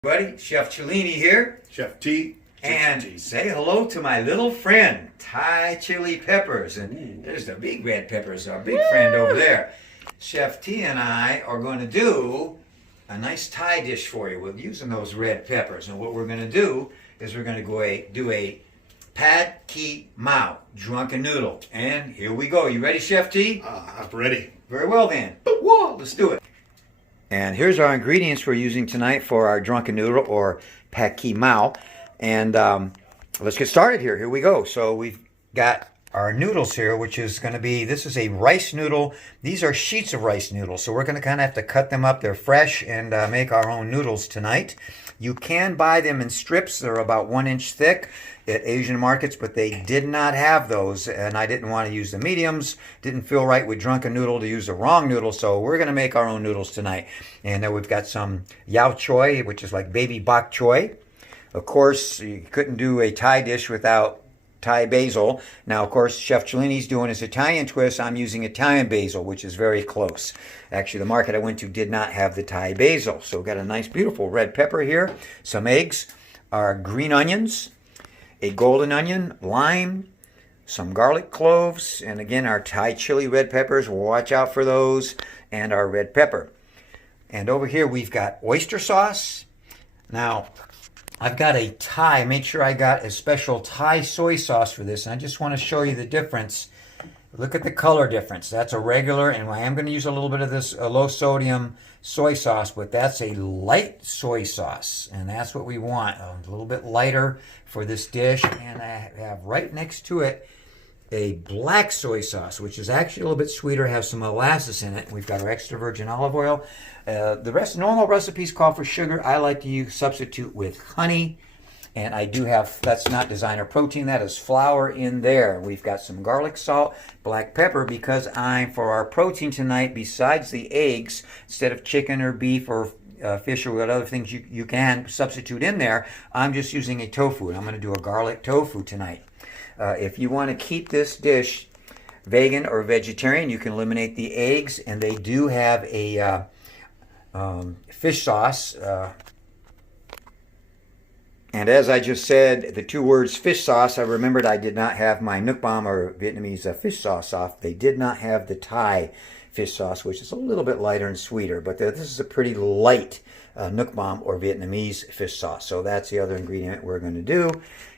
Buddy, Chef Cellini here. Chef T. And say hello to my little friend, Thai chili peppers. And there's the big red peppers, our big friend over there. Chef T and I are going to do a nice Thai dish for you with using those red peppers. And what we're going to do is we're going to do a pad ki mao, drunken noodle. And here we go. You ready, Chef T? I'm ready. Very well then. Whoa, let's do it. And here's our ingredients we're using tonight for our drunken noodle or pad ki mao. And let's get started here. Here we go. So we've got our noodles here, which is going to be, this is a rice noodle. These are sheets of rice noodles. So we're going to kind of have to cut them up. They're fresh and make our own noodles tonight. You can buy them in strips. They're about 1 inch thick at Asian markets, but they did not have those. And I didn't want to use the mediums. Didn't feel right with drunken noodle to use the wrong noodle. So we're going to make our own noodles tonight. And then we've got some yao choy, which is like baby bok choy. Of course, you couldn't do a Thai dish without Thai basil. Now, of course, Chef Cellini's doing his Italian twist. I'm using Italian basil, which is very close. Actually, the market I went to did not have the Thai basil. So we've got a nice, beautiful red pepper here, some eggs, our green onions, a golden onion, lime, some garlic cloves, and again, our Thai chili red peppers. Watch out for those, and our red pepper. And over here, we've got oyster sauce. Now, I've got a Thai, make sure I got a special Thai soy sauce for this. And I just want to show you the difference. Look at the color difference. That's a regular, and I am going to use a little bit of this low sodium soy sauce, but that's a light soy sauce. And that's what we want, a little bit lighter for this dish. And I have right next to it a black soy sauce, which is actually a little bit sweeter, has some molasses in it. We've got our extra virgin olive oil. The rest, normal recipes call for sugar. I like to substitute with honey. And I do have, that's not designer protein, that is flour in there. We've got some garlic salt, black pepper, because for our protein tonight, besides the eggs, instead of chicken or beef or fish or what other things you can substitute in there, I'm just using a tofu. And I'm going to do a garlic tofu tonight. If you want to keep this dish vegan or vegetarian, you can eliminate the eggs, and they do have a fish sauce. And as I just said, the two words fish sauce, I remembered I did not have my Nuc Bam or Vietnamese fish sauce off. They did not have the Thai fish sauce, which is a little bit lighter and sweeter. But this is a pretty light Nuc Bam or Vietnamese fish sauce. So that's the other ingredient we're going to do.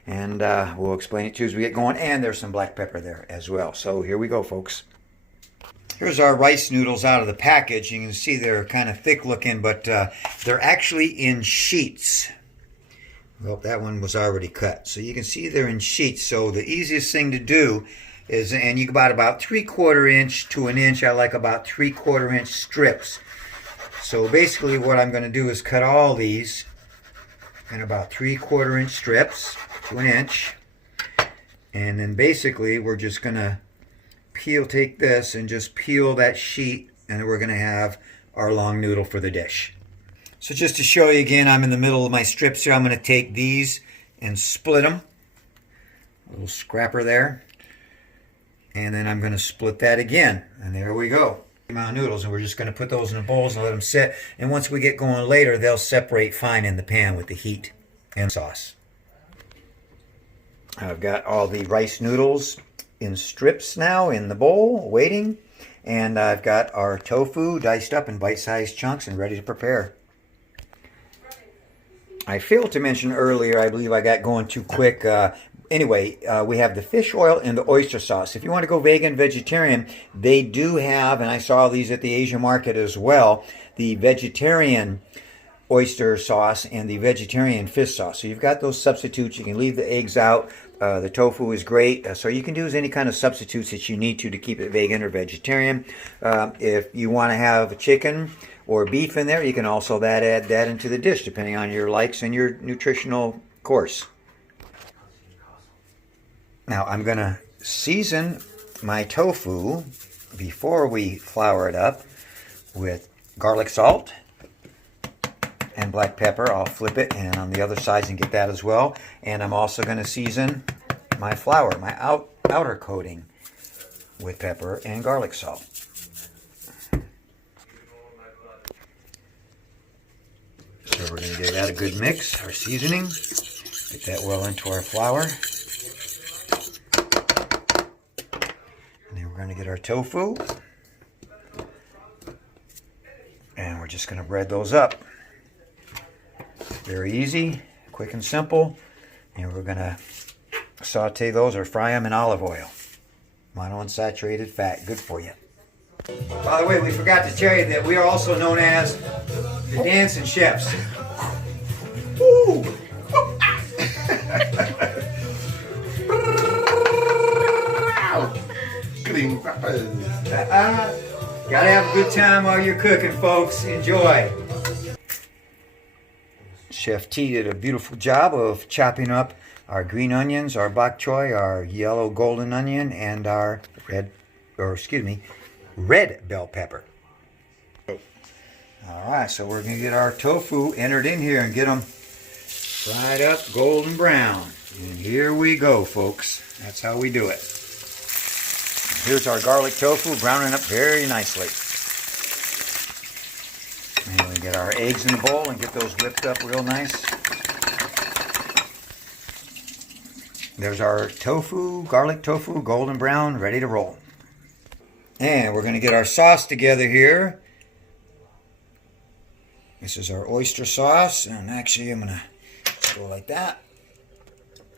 And we'll explain it to you as we get going. And there's some black pepper there as well. So here we go, folks. Here's our rice noodles out of the package. You can see they're kind of thick looking, but they're actually in sheets. Well, that one was already cut. So you can see they're in sheets. So the easiest thing to do is, and you got about 3/4 inch to an inch. I like about 3/4 inch strips. So basically what I'm going to do is cut all these in about 3/4 inch strips to an inch. And then basically we're just going to take this and just peel that sheet, and then we're going to have our long noodle for the dish. So just to show you again, I'm in the middle of my strips here. I'm going to take these and split them. A little scrapper there. And then I'm going to split that again. And there we go. Amount of noodles, and we're just going to put those in the bowls and let them sit. And once we get going later, they'll separate fine in the pan with the heat and sauce. I've got all the rice noodles in strips now in the bowl, waiting. And I've got our tofu diced up in bite-sized chunks and ready to prepare. I failed to mention earlier, I believe I got going too quick. Anyway, we have the fish oil and the oyster sauce. If you want to go vegan, vegetarian, they do have, and I saw these at the Asian market as well, the vegetarian oyster sauce and the vegetarian fish sauce. So you've got those substitutes. You can leave the eggs out. The tofu is great. So you can use any kind of substitutes that you need to keep it vegan or vegetarian. If you want to have chicken or beef in there, you can also add that into the dish, depending on your likes and your nutritional course. Now I'm going to season my tofu before we flour it up with garlic salt and black pepper. I'll flip it and on the other sides and get that as well. And I'm also going to season my flour, my outer coating, with pepper and garlic salt. So we're going to give that a good mix, our seasoning. Get that well into our flour. And then we're going to get our tofu. And we're just going to bread those up. Very easy, quick and simple. And we're going to saute those or fry them in olive oil. Monounsaturated fat, good for you. By the way, we forgot to tell you that we are also known as the dancing chefs. Woo! Green peppers. Gotta have a good time while you're cooking, folks. Enjoy. Chef T did a beautiful job of chopping up our green onions, our bok choy, our yellow golden onion, and our red bell pepper. All right, so we're gonna get our tofu entered in here and get them fried up golden brown. And here we go, folks. That's how we do it. Here's our garlic tofu browning up very nicely. And we get our eggs in the bowl and get those whipped up real nice. There's our tofu, garlic tofu, golden brown, ready to roll. And we're going to get our sauce together here. This is our oyster sauce, and actually I'm going to go like that.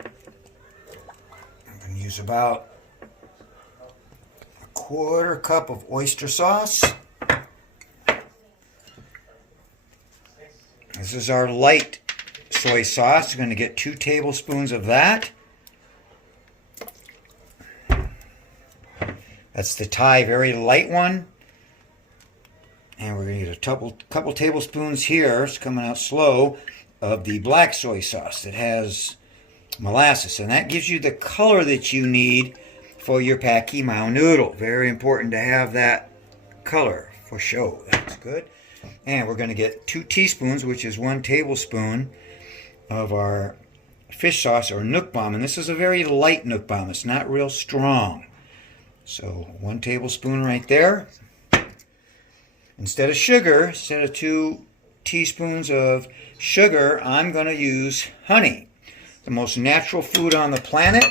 I'm going to use about a quarter cup of oyster sauce. This is our light soy sauce. We're going to get 2 tablespoons of that. That's the Thai very light one. And we're going to get a couple tablespoons here, it's coming out slow, of the black soy sauce that has molasses. And that gives you the color that you need for your Pak Ki Mao noodle. Very important to have that color for show. That's good. And we're going to get 2 teaspoons, which is 1 tablespoon, of our fish sauce or Nook Bomb. And this is a very light Nook Bomb. It's not real strong. So 1 tablespoon right there. Instead of sugar, instead of 2 teaspoons of sugar, I'm going to use honey. The most natural food on the planet.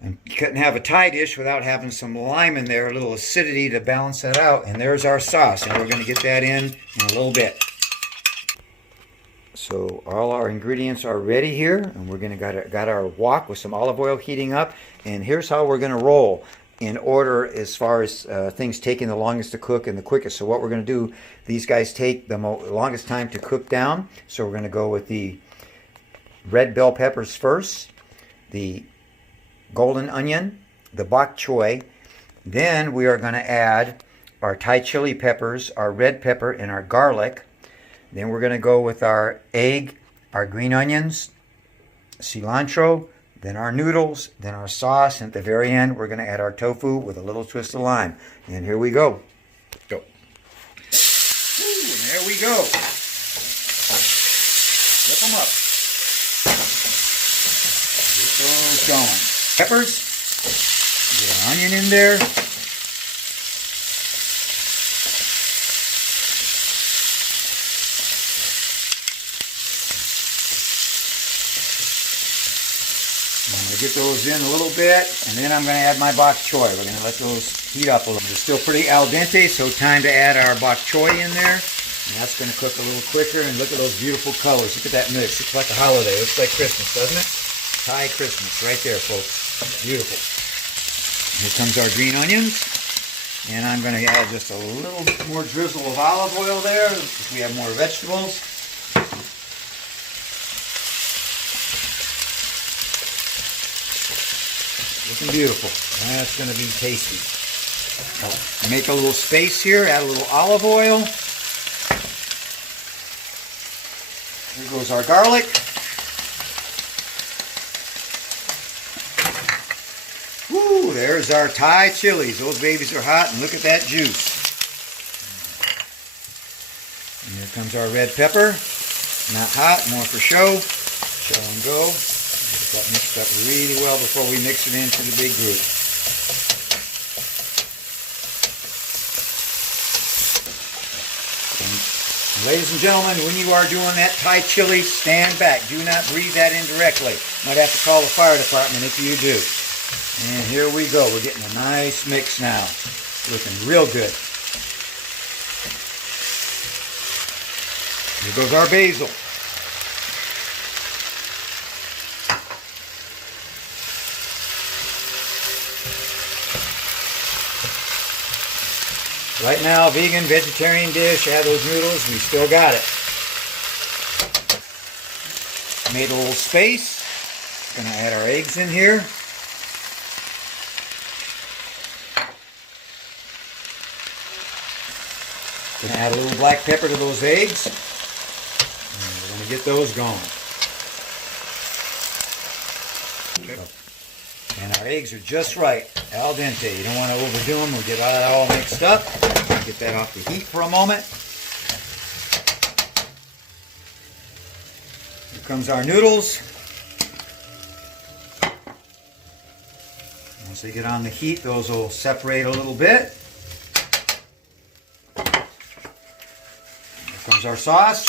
And you couldn't have a Thai dish without having some lime in there, a little acidity to balance that out. And there's our sauce. And we're going to get that in a little bit. So all our ingredients are ready here. And we're going to got our wok with some olive oil heating up. And here's how we're going to roll in order as far as things taking the longest to cook and the quickest. So what we're going to do, these guys take the longest time to cook down. So we're going to go with the red bell peppers first, the golden onion, the bok choy. Then we are going to add our Thai chili peppers, our red pepper, and our garlic. Then we're going to go with our egg, our green onions, cilantro, then our noodles, then our sauce, and at the very end, we're going to add our tofu with a little twist of lime. And here we go. Go. Ooh, and there we go. Flip them up. Get those going. Peppers. Get our onion in there. I'm going to get those in a little bit, and then I'm going to add my bok choy. We're going to let those heat up a little. They're still pretty al dente, so time to add our bok choy in there. And that's going to cook a little quicker, and look at those beautiful colors. Look at that mix. It's like a holiday. It looks like Christmas, doesn't it? Thai Christmas right there, folks. Beautiful. Here comes our green onions. And I'm going to add just a little more drizzle of olive oil there, because we have more vegetables. Looking beautiful. That's going to be tasty. Make a little space here, add a little olive oil. Here goes our garlic. Woo, there's our Thai chilies. Those babies are hot, and look at that juice. And here comes our red pepper. Not hot, more for show. Show and go. Get that mixed up really well before we mix it into the big group. And Ladies and gentlemen, when you are doing that Thai chili, stand back. Do not breathe that in directly. Might have to call the fire department if you do. And here we go. We're getting a nice mix now. Looking real good. Here goes our basil. Right now, vegan, vegetarian dish, add those noodles, we still got it. Made a little space. Gonna add our eggs in here. Gonna add a little black pepper to those eggs. And we're gonna get those going. And our eggs are just right, al dente. You don't want to overdo them or get all mixed up. Get that off the heat for a moment. Here comes our noodles. Once they get on the heat, those will separate a little bit. Here comes our sauce.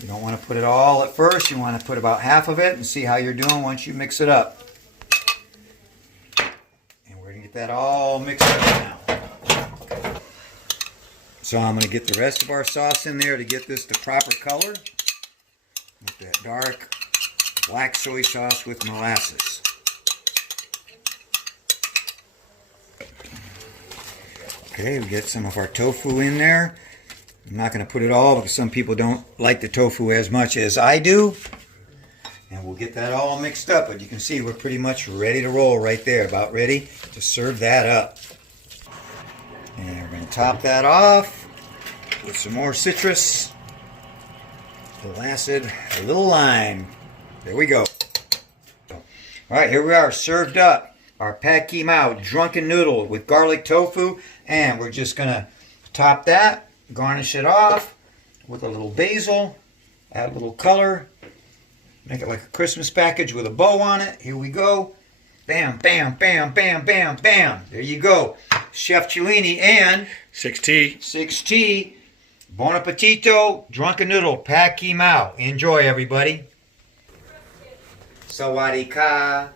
You don't want to put it all at first. You want to put about half of it and see how you're doing once you mix it up. Get that all mixed up now. So I'm going to get the rest of our sauce in there to get this the proper color. With that dark black soy sauce with molasses. Okay, we get some of our tofu in there. I'm not going to put it all because some people don't like the tofu as much as I do. And we'll get that all mixed up, but you can see we're pretty much ready to roll right there, about ready to serve that up. And we're going to top that off with some more citrus, a little acid, a little lime. There we go. All right, here we are, served up. Our Pad Ki Mao drunken noodle with garlic tofu, and we're just going to top that, garnish it off with a little basil, add a little color. Make it like a Christmas package with a bow on it. Here we go. Bam, bam, bam, bam, bam, bam. There you go. Chef Cellini and 6T. Bon appetito. Drunken noodle. Pad Ki Mao. Enjoy, everybody. Sawadee ka.